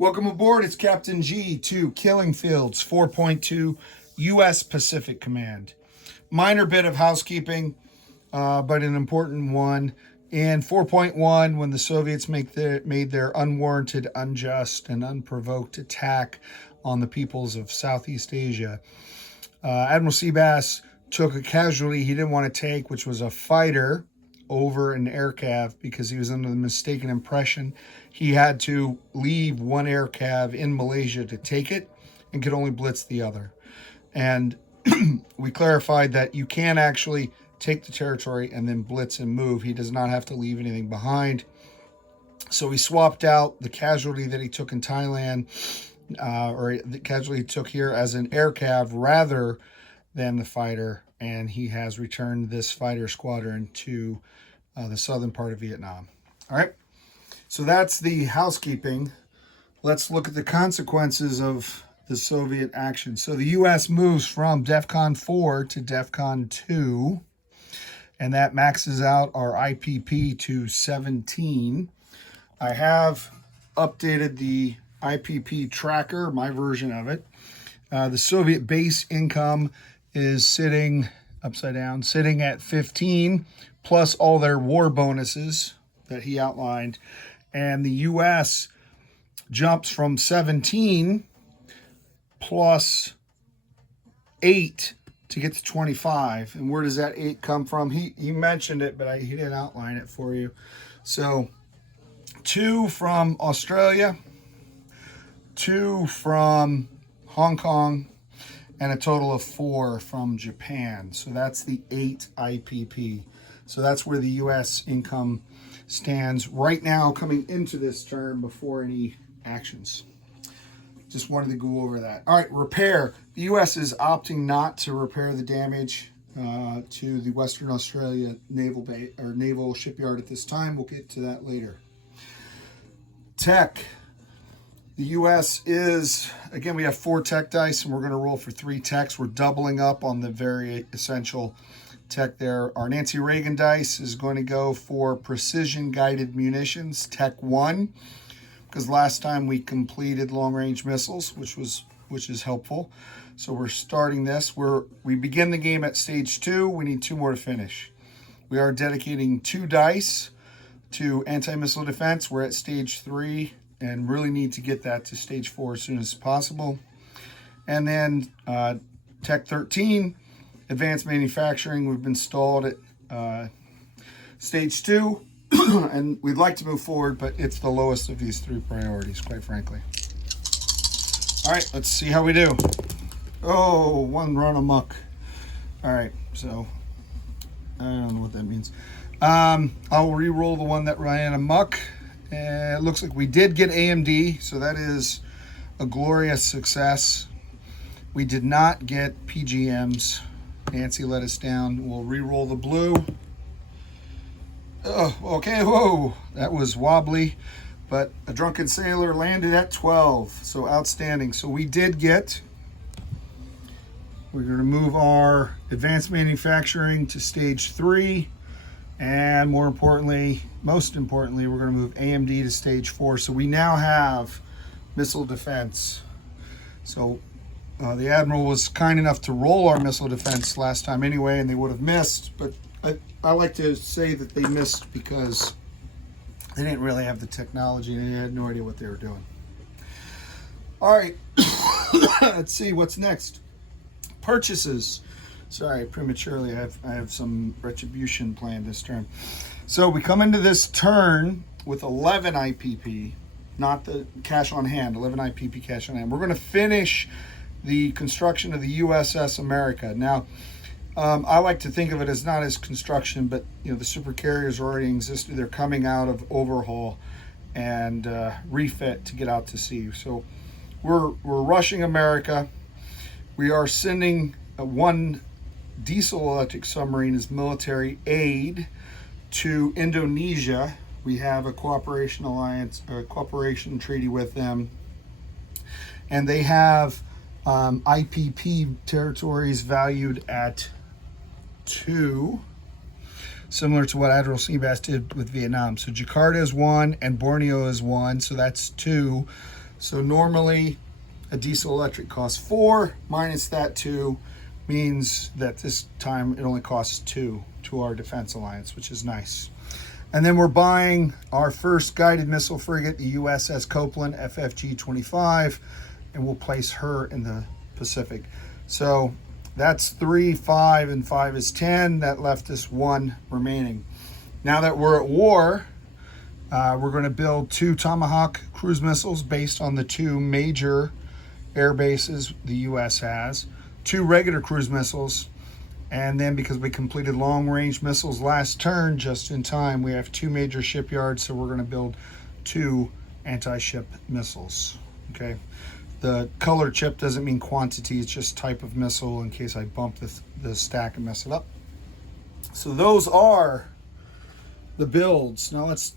Welcome aboard. It's Captain G to Killing Fields 4.2 U.S. Pacific Command. Minor bit of housekeeping, but an important one. In 4.1, when the Soviets made their unwarranted, unjust, and unprovoked attack on the peoples of Southeast Asia, Admiral Seabass took a casualty he didn't want to take, which was a fighter over an air cav, because he was under the mistaken impression he had to leave one air cav in Malaysia to take it and could only blitz the other. And we clarified that you can actually take the territory and then blitz and move. He does not have to leave anything behind. So he swapped out the casualty that he took in Thailand, or the casualty he took here, as an air cav rather than the fighter, and he has returned this fighter squadron to the southern part of Vietnam. All right, so that's the housekeeping. Let's look at the consequences of the Soviet action. So the U.S. moves from DEFCON 4 to DEFCON 2, and that maxes out our IPP to 17. I have updated the IPP tracker, my version of it. The Soviet base income is sitting upside down, sitting at 15, plus all their war bonuses that he outlined. And the U.S. jumps from 17 plus 8 to get to 25. And where does that 8 come from? He mentioned it, but he didn't outline it for you. So 2 from Australia, 2 from Hong Kong, and a total of 4 from Japan. So that's the 8 IPP. So that's where the U.S. income stands right now coming into this term before any actions. Just wanted to go over that. All right, repair. The U.S. is opting not to repair the damage to the Western Australia naval shipyard at this time. We'll get to that later. Tech. The U.S. is, again, we have 4 tech dice, and we're going to roll for 3 techs. We're doubling up on the very essential tech there. Our Nancy Reagan dice is going to go for precision guided munitions, Tech 1, because last time we completed long-range missiles, which is helpful. So we're starting this. We begin the game at stage 2. We need 2 more to finish. We are dedicating 2 dice to anti-missile defense. We're at stage 3. And really need to get that to stage 4 as soon as possible. And then Tech 13, advanced manufacturing. We've been stalled at stage 2, and we'd like to move forward, but it's the lowest of these 3 priorities, quite frankly. All right, let's see how we do. Oh, 1 run amok. All right, so I don't know what that means. I'll re-roll the one that ran amok. It looks like we did get AMD, so that is a glorious success. We did not get PGMs. Nancy let us down. We'll re-roll the blue. Oh, okay, whoa, that was wobbly, but a drunken sailor landed at 12, so outstanding. So we did get, we're going to move our advanced manufacturing to stage 3. And most importantly, we're going to move AMD to stage 4. So we now have missile defense. So the Admiral was kind enough to roll our missile defense last time anyway, and they would have missed. But I like to say that they missed because they didn't really have the technology and they had no idea what they were doing. All right, let's see what's next. Purchases. Sorry, prematurely, I have some retribution planned this turn. So we come into this turn with 11 IPP, not the cash on hand, 11 IPP cash on hand. We're going to finish the construction of the USS America. Now, I like to think of it as not as construction, but the super carriers already existed. They're coming out of overhaul and refit to get out to sea. So we're rushing America. We are sending one diesel electric submarine as military aid to Indonesia. We have a cooperation treaty with them, and they have IPP territories valued at 2, similar to what Admiral Seabass did with Vietnam. So Jakarta is 1 and Borneo is 1, so that's 2. So normally a diesel electric costs 4, minus that 2 means that this time it only costs 2 to our Defense Alliance, which is nice. And then we're buying our first guided missile frigate, the USS Copeland FFG-25, and we'll place her in the Pacific. So that's 3, 5, and 5 is 10. That left us 1 remaining. Now that we're at war, we're going to build 2 Tomahawk cruise missiles based on the 2 major air bases the U.S. has, 2 regular cruise missiles, and then because we completed long-range missiles last turn just in time, we have 2 major shipyards, so we're going to build 2 anti-ship missiles. Okay, the color chip doesn't mean quantity, it's just type of missile in case I bump the stack and mess it up. So those are the builds. Now let's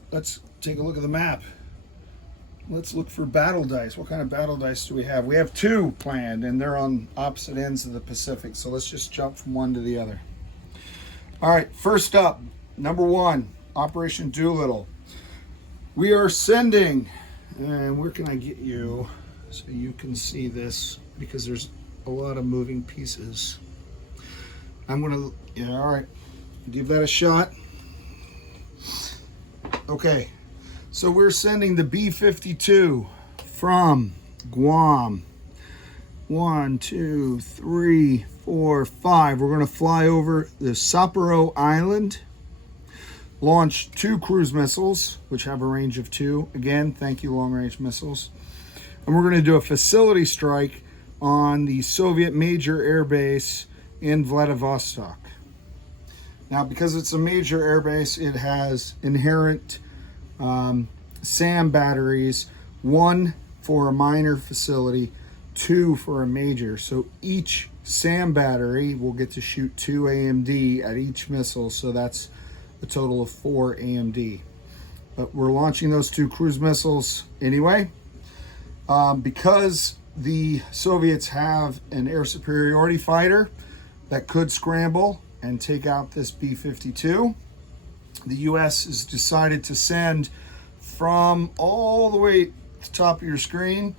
take a look at the map. Let's look for battle dice. What kind of battle dice do we have? We have 2 planned, and they're on opposite ends of the Pacific. So let's just jump from one to the other. All right, first up, number 1, Operation Doolittle. We are sending, and where can I get you so you can see this? Because there's a lot of moving pieces. I'm gonna, yeah, all right, give that a shot. Okay. So we're sending the B-52 from Guam. 1, 2, 3, 4, 5. We're going to fly over the Sapporo Island, launch 2 cruise missiles, which have a range of 2. Again, thank you, long-range missiles. And we're going to do a facility strike on the Soviet major air base in Vladivostok. Now, because it's a major air base, it has inherent SAM batteries, 1 for a minor facility, 2 for a major. So each SAM battery will get to shoot 2 AMD at each missile, so that's a total of 4 AMD. But we're launching those 2 cruise missiles anyway. Because the Soviets have an air superiority fighter that could scramble and take out this B-52, the U.S. has decided to send from all the way to the top of your screen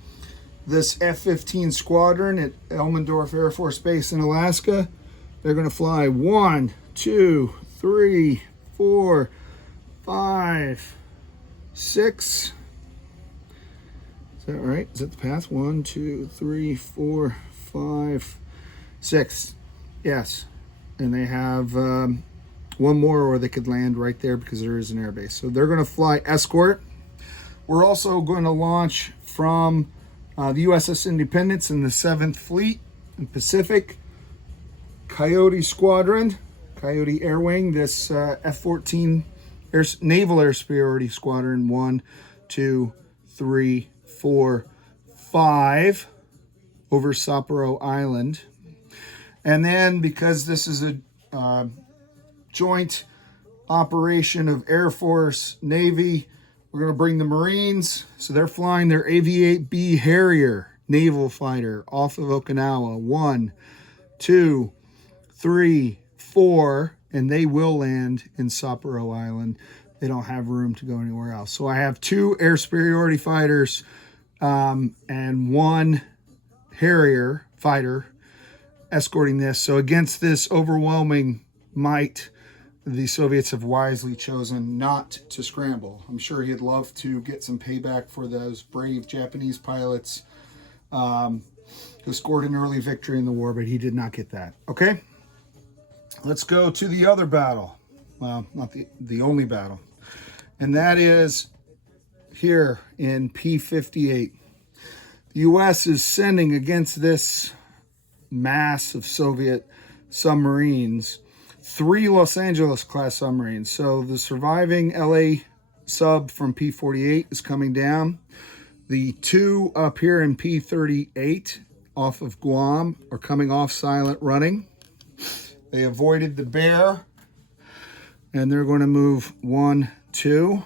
this F-15 squadron at Elmendorf Air Force Base in Alaska. They're going to fly 1, 2, 3, 4, 5, 6. Is that right? Is that the path? 1, 2, 3, 4, 5, 6. Yes. And they have 1 more, or they could land right there because there is an airbase. So they're going to fly escort. We're also going to launch from the USS Independence in the 7th Fleet in Pacific. Coyote Squadron, Coyote Air Wing, this F-14 Naval Air Superiority Squadron, 1, 2, 3, 4, 5 over Sapporo Island. And then because this is a joint operation of Air Force, Navy, we're going to bring the Marines. So they're flying their AV-8B Harrier naval fighter off of Okinawa. 1, 2, 3, 4, and they will land in Sapporo Island. They don't have room to go anywhere else. So I have 2 air superiority fighters and 1 Harrier fighter escorting this. So against this overwhelming might, the Soviets have wisely chosen not to scramble. I'm sure he'd love to get some payback for those brave Japanese pilots who scored an early victory in the war, but he did not get that. Okay, let's go to the other battle. Well, not the only battle. And that is here in P-58. The U.S. is sending against this mass of Soviet submarines 3 Los Angeles class submarines. So the surviving LA sub from P-48 is coming down. The 2 up here in P-38 off of Guam are coming off silent running. They avoided the bear, and they're going to move 1, 2.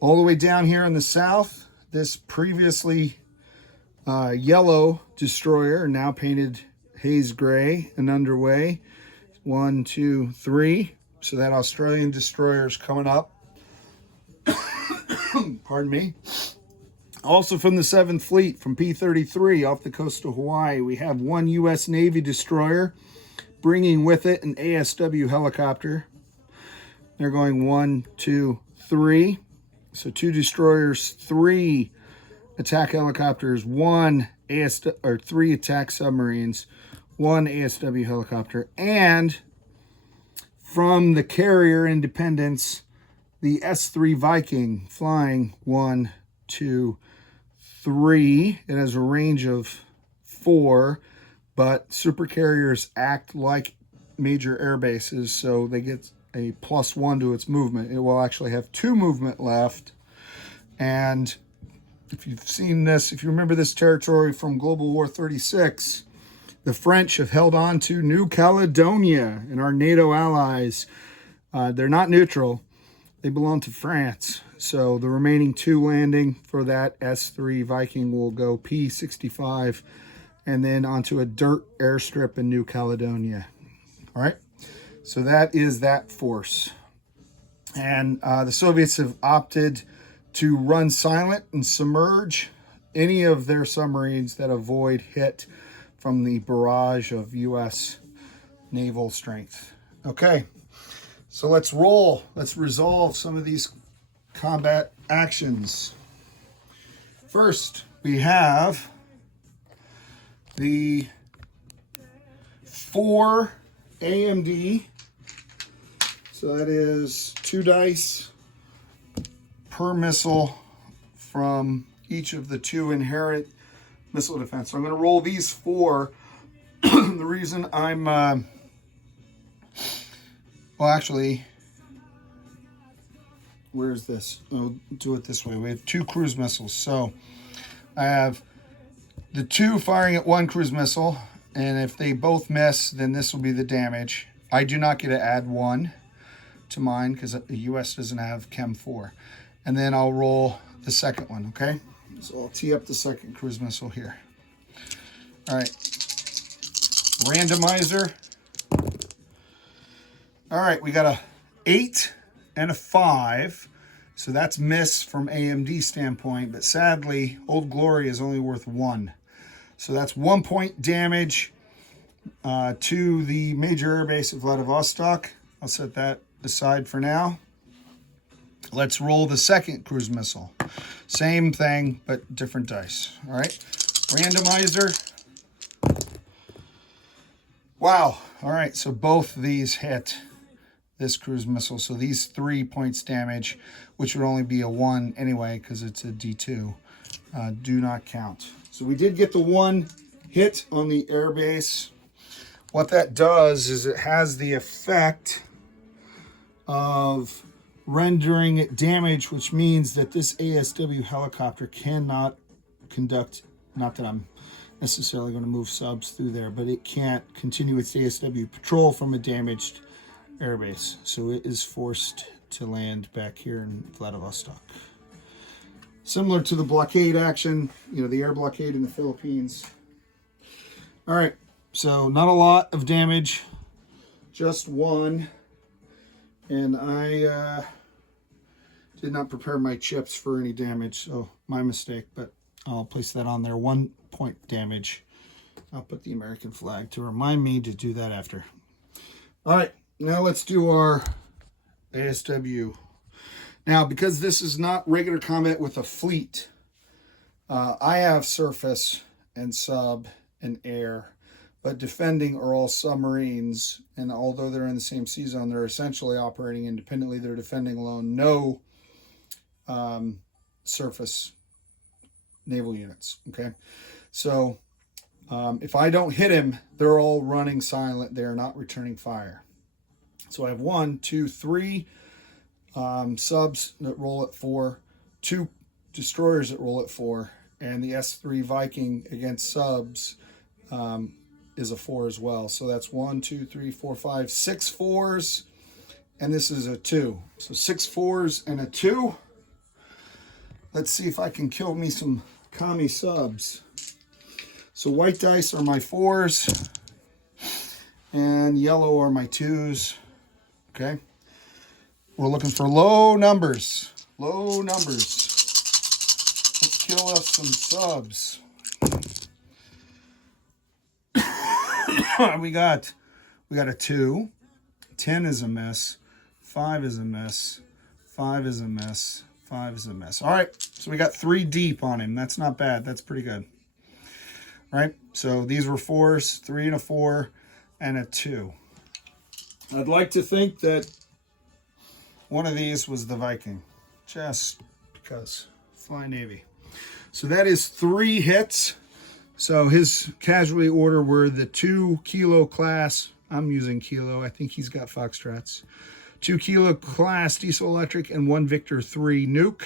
All the way down here in the south, this previously yellow destroyer, now painted haze gray and underway. 1, 2, 3. So that Australian destroyer is coming up. Pardon me. Also from the 7th Fleet, from P-33 off the coast of Hawaii, we have one U.S. Navy destroyer, bringing with it an ASW helicopter. They're going 1, 2, 3. So 2 destroyers, 3 attack helicopters, 3 attack submarines, 1 ASW helicopter, and from the carrier Independence, the S-3 Viking flying 1, 2, 3. It has a range of 4, but supercarriers act like major air bases, so they get a +1 to its movement. It will actually have 2 movement left. And if you've seen this, if you remember this territory from Global War 36, the French have held on to New Caledonia, and our NATO allies, they're not neutral. They belong to France. So the remaining 2 landing for that S-3 Viking will go P-65 and then onto a dirt airstrip in New Caledonia. All right. So that is that force. And the Soviets have opted to run silent and submerge any of their submarines that avoid hit from the barrage of U.S. naval strength. Okay, so let's roll. Let's resolve some of these combat actions. First, we have the 4 AMD. So that is 2 dice per missile from each of the 2 inherent missile defense. So I'm going to roll these 4. The reason I'm, well, actually, where's this? I'll do it this way. We have 2 cruise missiles. So I have the 2 firing at 1 cruise missile, and if they both miss, then this will be the damage. I do not get to add 1 to mine because the U.S. doesn't have Chem 4. And then I'll roll the second one, okay? So I'll tee up the second cruise missile here. All right. Randomizer. All right, we got a 8 and a 5. So that's miss from AMD standpoint, but sadly, Old Glory is only worth 1. So that's 1 point damage to the major airbase of Vladivostok. I'll set that aside for now. Let's roll the second cruise missile. Same thing, but different dice. All right. Randomizer. Wow. All right. So both these hit this cruise missile. So these 3 points damage, which would only be a 1 anyway, because it's a D2, do not count. So we did get the 1 hit on the airbase. What that does is it has the effect of rendering damage, which means that this ASW helicopter cannot conduct, not that I'm necessarily going to move subs through there, but it can't continue its ASW patrol from a damaged airbase. So it is forced to land back here in Vladivostok. Similar to the blockade action, you know, the air blockade in the Philippines. All right, so not a lot of damage, just 1. And I did not prepare my chips for any damage, so my mistake, but I'll place that on there. 1 point damage. I'll put the American flag to remind me to do that after. All right, now let's do our ASW. Now, because this is not regular combat with a fleet, I have surface and sub and air. But defending are all submarines, and although they're in the same sea zone, they're essentially operating independently. They're defending alone. No surface naval units, okay? So if I don't hit him, they're all running silent. They're not returning fire. So I have 1, 2, 3 subs that roll at 4, 2 destroyers that roll at 4, and the S-3 Viking against subs is a 4 as well. So that's 1, 2, 3, 4, 5, 6 4s, and this is a 2. So 6 4s and a 2. Let's see if I can kill me some commie subs. So white dice are my 4s, and yellow are my 2s. Okay. We're looking for low numbers. Low numbers. Let's kill us some subs. we got a 2. 10 is a miss. 5 is a miss. 5 is a miss. 5 is a miss. All right, so we got 3 deep on him. That's not bad. That's pretty good. All right, so these were 4s, 3 and a 4, and a 2. I'd like to think that one of these was the Viking, just because. Fly Navy. So that is 3 hits. So his casualty order were the 2 kilo class. I'm using kilo. I think he's got Foxtrots. 2 kilo class diesel electric and 1 Victor 3 nuke.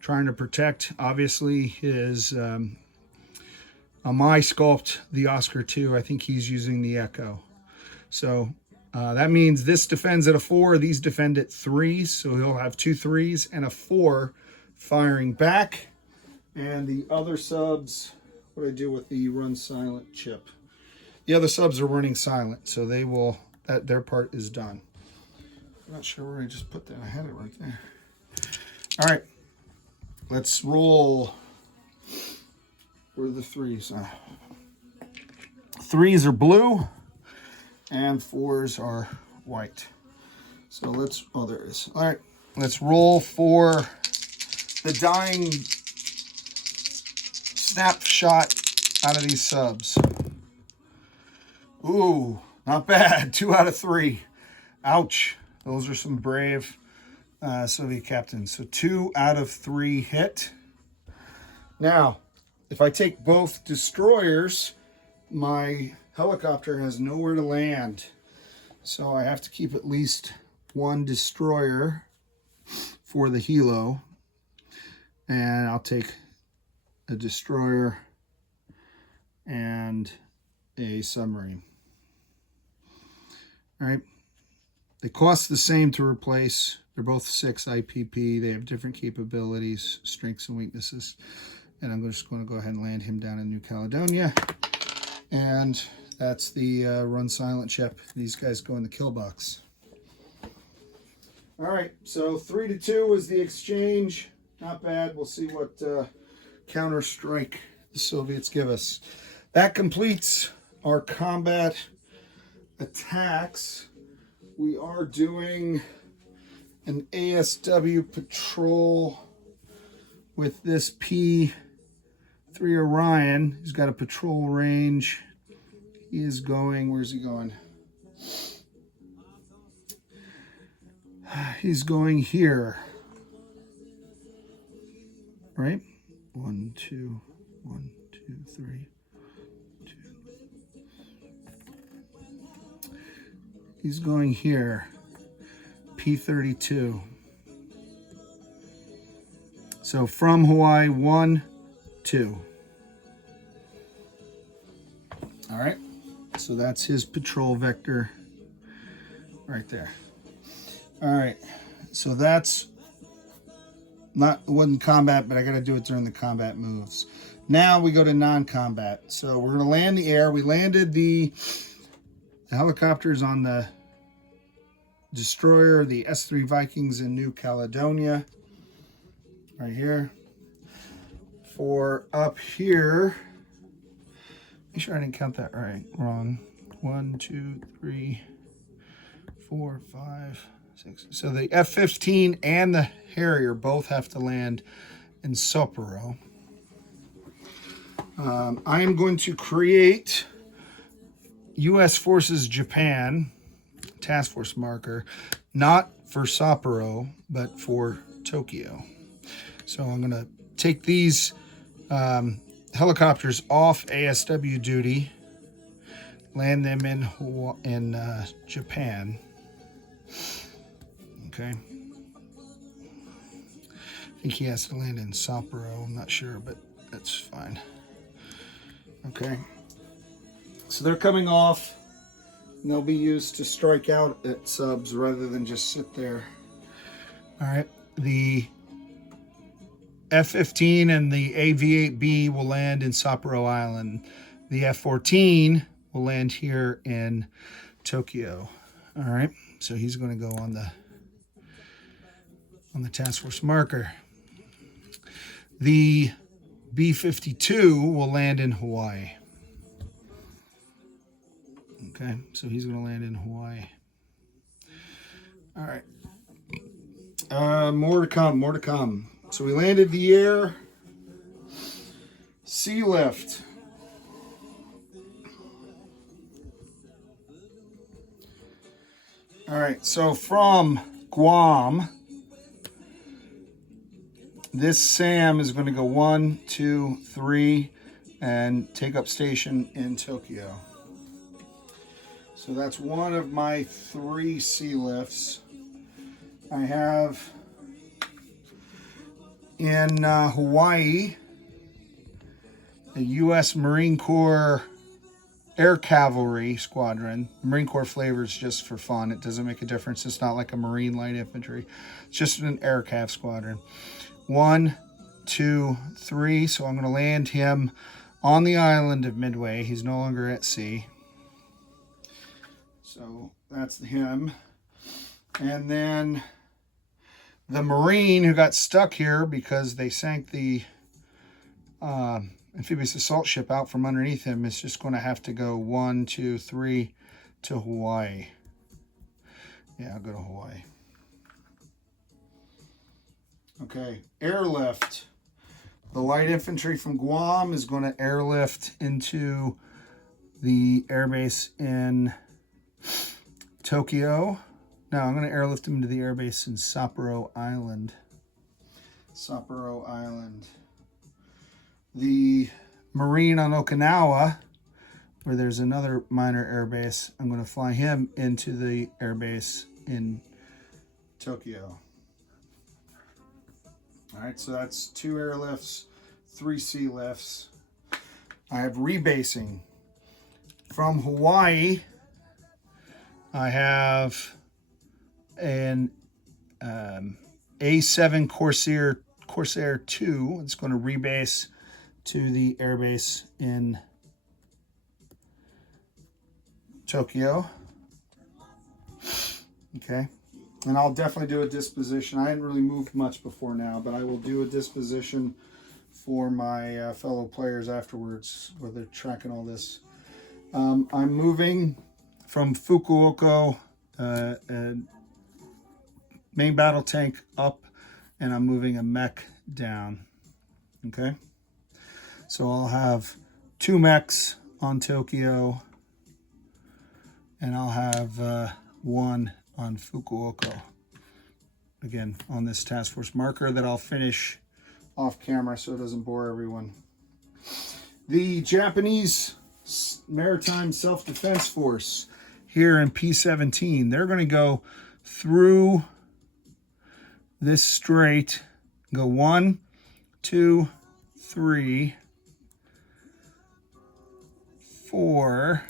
Trying to protect, obviously, his my sculpt, the Oscar 2. I think he's using the Echo. So that means this defends at a 4. These defend at 3. So he'll have 2 3s and a 4 firing back. And the other subs, what do I do with the run silent chip? The other subs are running silent, so they will, their part is done. I'm not sure where I just put that. I had it right there. All right, let's roll. Where are the 3s? 3s are blue, and 4s are white. So let's, oh, there it is. All right, let's roll for the dying snapshot out of these subs. Ooh, not bad. 2 out of 3. Ouch. Those are some brave Soviet captains. So 2 out of 3 hit. Now, if I take both destroyers, my helicopter has nowhere to land. So I have to keep at least 1 destroyer for the helo. And I'll take a destroyer and a submarine. All right. They cost the same to replace. They're both 6 IPP. They have different capabilities, strengths and weaknesses. And I'm just going to go ahead and land him down in New Caledonia. And that's the run silent chip. These guys go in the kill box. All right, so 3-2 is the exchange. Not bad. We'll see what counter strike the Soviets give us. That completes our combat attacks. We are doing an ASW patrol with this P3 Orion. He's got a patrol range. He is going, where's he going? He's going here. Right? 1, 2, 1, 2, 3, 2. He's going here. P32. So from Hawaii, 1, 2. All right. So that's his patrol vector right there. All right. So that's wasn't combat, but I got to do it during the combat moves. Now we go to non-combat. So we're going to land the air. We landed the helicopters on the destroyer, the S3 Vikings in New Caledonia. Right here. For up here, make sure I didn't count that right. Wrong. 1, 2, 3, 4, 5, 6. So the F-15 and the Harrier both have to land in Sapporo. I am going to create U.S. Forces Japan task force marker, not for Sapporo, but for Tokyo. So I'm going to take these helicopters off ASW duty, land them in Japan. Okay. I think he has to land in Sapporo. I'm not sure, but that's fine. Okay. So they're coming off, and they'll be used to strike out at subs rather than just sit there. All right. The F-15 and the AV-8B will land in Sapporo Island. The F-14 will land here in Tokyo. All right. So he's going to go on the task force marker. The B-52 will land in Hawaii. Okay, so he's going to land in Hawaii. All right. More to come, more to come. So we landed the air. Sea lift. All right, so from Guam, this SAM is going to go 1, 2, 3, and take up station in Tokyo. So that's one of my 3 sea lifts. I have in Hawaii, the U.S. Marine Corps Air Cavalry Squadron. Marine Corps flavor is just for fun. It doesn't make a difference. It's not like a Marine Light Infantry. It's just an Air Cav Squadron. 1, 2, 3. So I'm going to land him on the island of Midway. He's no longer at sea. So that's him. And then the Marine who got stuck here because they sank the amphibious assault ship out from underneath him is just going to have to go 1, 2, 3 to Hawaii. Yeah, I'll go to Hawaii. Okay, airlift. The light infantry from Guam is going to airlift into the airbase in Tokyo. No, I'm going to airlift him to the airbase in Sapporo Island. Sapporo Island. The Marine on Okinawa, where there's another minor airbase, I'm going to fly him into the airbase in Tokyo. All right, so that's 2 airlifts, 3 sea lifts. I have rebasing. From Hawaii, I have an A7 Corsair 2. It's going to rebase to the airbase in Tokyo. Okay. And I'll definitely do a disposition. I hadn't really moved much before now, but I will do a disposition for my fellow players afterwards, where they're tracking all this. I'm moving from Fukuoka, main battle tank up, and I'm moving a mech down. Okay? So I'll have 2 mechs on Tokyo, and I'll have 1 on Fukuoka. Again, on this task force marker that I'll finish off camera so it doesn't bore everyone. The Japanese Maritime Self-Defense Force here in P-17, they're going to go through this strait, go 1, 2, 3, 4,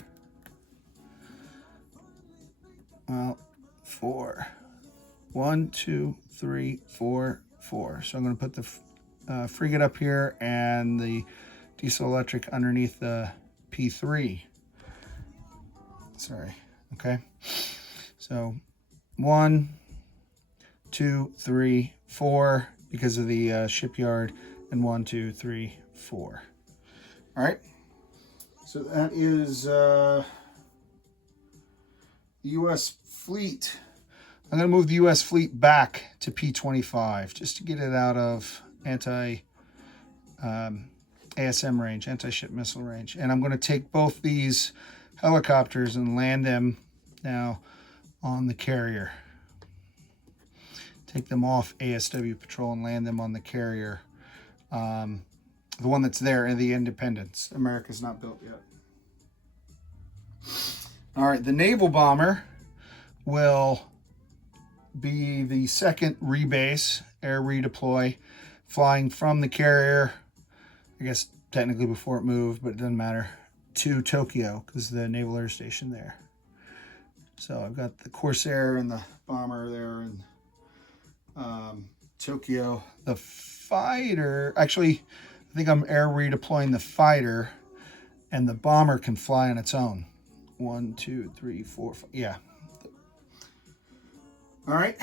well, 4. 1, 2, 3, 4, 4. So I'm going to put the frigate up here and the diesel electric underneath the P3. Sorry. Okay. So 1, 2, 3, 4 because of the shipyard, and 1, 2, 3, 4. All right. So that is U.S. fleet. I'm going to move the U.S. fleet back to P25 just to get it out of ASM range, anti-ship missile range. And I'm going to take both these helicopters and land them now on the carrier. Take them off ASW patrol and land them on the carrier. The one that's there in the Independence. America's not built yet. All right, the naval bomber will be the second rebase, air redeploy, flying from the carrier, I guess technically before it moved, but it doesn't matter, to Tokyo, because the Naval Air Station there. So I've got the Corsair and the bomber there in Tokyo. The fighter, actually, I think I'm air redeploying the fighter, and the bomber can fly on its own. 1, 2, 3, 4, 5, yeah. All right,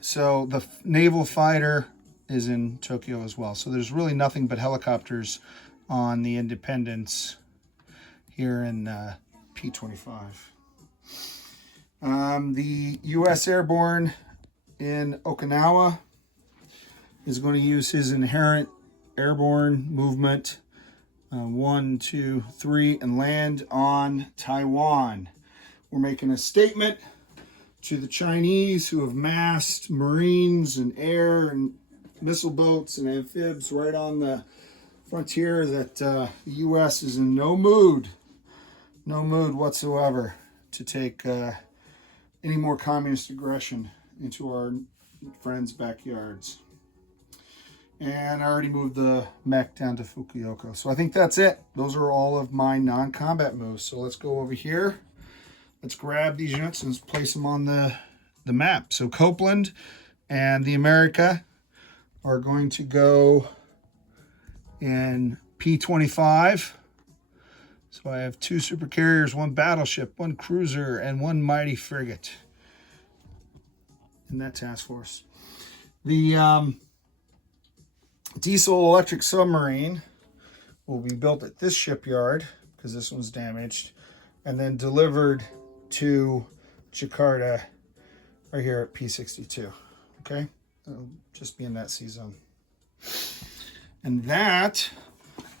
so the naval fighter is in Tokyo as well. So there's really nothing but helicopters on the Independence here in P-25. The U.S. Airborne in Okinawa is going to use his inherent airborne movement 1, 2, 3 and land on Taiwan. We're making a statement to the Chinese who have massed Marines and air and missile boats and amphibs right on the frontier that the U.S. is in no mood whatsoever to take any more communist aggression into our friends' backyards. And I already moved the mech down to Fukuoka. So I think that's it. Those are all of my non-combat moves. So let's go over here. Let's grab these units and place them on the map. So Copeland and the America are going to go in P-25. So I have 2 super carriers, 1 battleship, 1 cruiser, and 1 mighty frigate in that task force. The diesel electric submarine will be built at this shipyard because this one's damaged, and then delivered to Jakarta right here at P-62. Okay, it'll just be in that sea zone. And that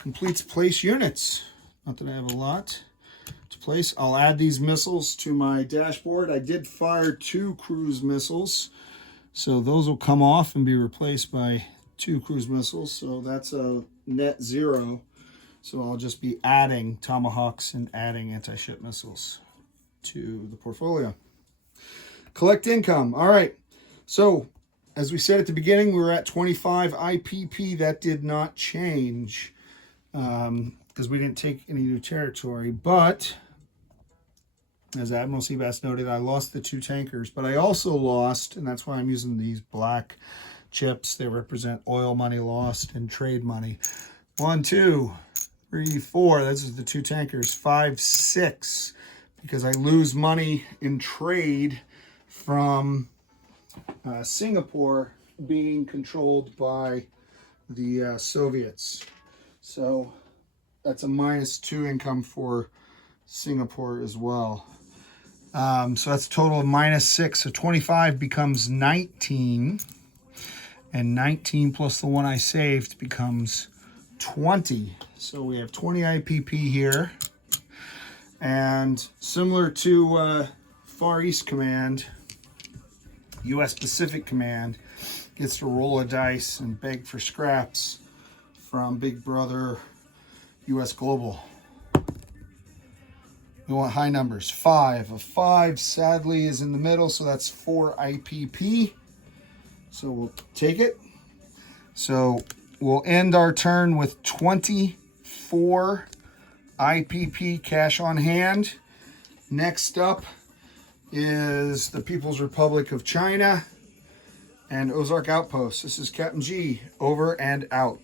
completes place units. Not that I have a lot to place. I'll add these missiles to my dashboard. I did fire 2 cruise missiles, so those will come off and be replaced by 2 cruise missiles. So that's a net 0. So I'll just be adding Tomahawks and adding anti-ship missiles to the portfolio. Collect income. All right. So as we said at the beginning, we were at 25 IPP. That did not change because we didn't take any new territory. But as Admiral Seabass noted, I lost the 2 tankers, but I also lost, and that's why I'm using these black chips. They represent oil money lost and trade money. 1, 2, 3, 4. This is the 2 tankers. 5, 6, because I lose money in trade from Singapore being controlled by the Soviets. So that's a -2 income for Singapore as well. So that's a total of -6. So 25 becomes 19. And 19 plus the one I saved becomes 20. So we have 20 IPP here. And similar to Far East Command, U.S. Pacific Command gets to roll a dice and beg for scraps from Big Brother U.S. Global. We want high numbers. 5. A 5 sadly is in the middle, so that's 4 IPP. So we'll take it. So we'll end our turn with 24 IPP cash on hand. Next up is the People's Republic of China and Ozark Outpost. This is Captain G, over and out.